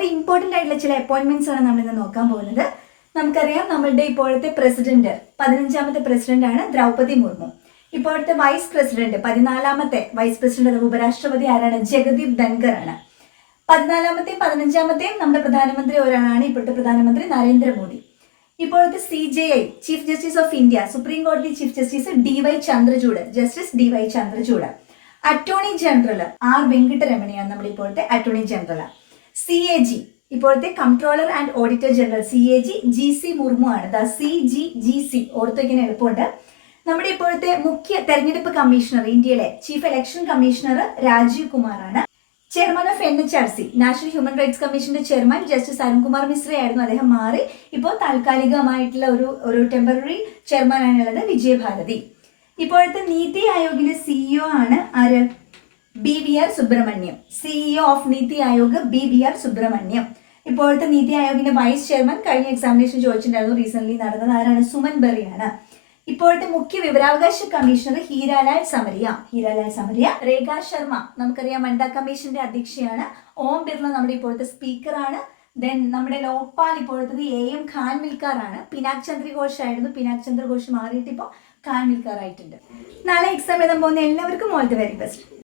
വളരെ ഇമ്പോർട്ടൻ്റ് ആയിട്ടുള്ള ചില അപ്പോയിൻമെന്റ്സ് ആണ് നമ്മൾ ഇന്ന് നോക്കാൻ പോകുന്നത്. നമുക്കറിയാം നമ്മളുടെ ഇപ്പോഴത്തെ പ്രസിഡന്റ് 15ാമത്തെ പ്രസിഡന്റ് ആണ് ദ്രൗപദി മുർമു. ഇപ്പോഴത്തെ വൈസ് പ്രസിഡന്റ് 14ാമത്തെ വൈസ് പ്രസിഡന്റ് ഉപരാഷ്ട്രപതി ആരാണ്? ജഗദീപ് ധൻഖർ ആണ്. 14ാമത്തെയും 15ാമത്തെയും നമ്മുടെ പ്രധാനമന്ത്രി ഒരാളാണ്, ഇപ്പോഴത്തെ പ്രധാനമന്ത്രി നരേന്ദ്രമോദി. ഇപ്പോഴത്തെ CJI chief justice of India, supreme കോടതി chief justice DY Chandrachud, justice DY Chandrachud. Attorney general R വെങ്കിട്ടരമണിയാണ് നമ്മുടെ ഇപ്പോഴത്തെ അറ്റോർണി ജനറൽ. CAG ഇപ്പോഴത്തെ comptroller and auditor general CAG GC Murmu ആണ്. CGGC ഓർത്ത് വയ്ക്കാൻ എളുപ്പമുണ്ട്. നമ്മുടെ ഇപ്പോഴത്തെ മുഖ്യ തെരഞ്ഞെടുപ്പ് കമ്മീഷണർ, ഇന്ത്യയിലെ chief election commissioner Rajeev Kumar ആണ്. Chairman of NHRC national human rights കമ്മീഷന്റെ ചെയർമാൻ ജസ്റ്റിസ് അരുൺകുമാർ മിശ്ര ആയിരുന്നു. അദ്ദേഹം മാറി ഇപ്പോൾ താൽക്കാലികമായിട്ടുള്ള ഒരു ടെമ്പററി ചെയർമാൻ ആണുള്ളത് വിജയഭാരതി. ഇപ്പോഴത്തെ നീതി ആയോഗിന്റെ CEO ആണ് ആര്? BVR Subrahmanyam. CEO of NITI Aayog BVR Subrahmanyam. ഇപ്പോഴത്തെ നീതി ആയോഗിന്റെ വൈസ് ചെയർമാൻ കഴിഞ്ഞ എക്സാമിനേഷൻ ചോദിച്ചിട്ടുണ്ടായിരുന്നു, റീസെന്റ് നടന്നത് ആരാണ്? സുമൻ ബെറിയാണ്. ഇപ്പോഴത്തെ മുഖ്യ വിവരാവകാശ കമ്മീഷണർ ഹീരാലാൽ സമരിയ. രേഖ ശർമ്മ നമുക്കറിയാം വനിതാ കമ്മീഷന്റെ അധ്യക്ഷയാണ്. ഓം ബിർള നമ്മുടെ ഇപ്പോഴത്തെ സ്പീക്കറാണ്. ദെൻ നമ്മുടെ ലോക്പാൽ ഇപ്പോഴത്തത് AM ഖാൻവിൽക്കർ ആണ്. പിനാക് ചന്ദ്രഘോഷ് ആയിരുന്നു. പിനാക് ചന്ദ്രഘോഷ് മാറിയിട്ട് ഇപ്പോൾ ഖാൻവിൽക്കർ ആയിട്ടുണ്ട്. നാളെ എക്സാം എഴുതാൻ പോകുന്ന എല്ലാവർക്കും ഓൾ ദി വെരി ബെസ്റ്റ്.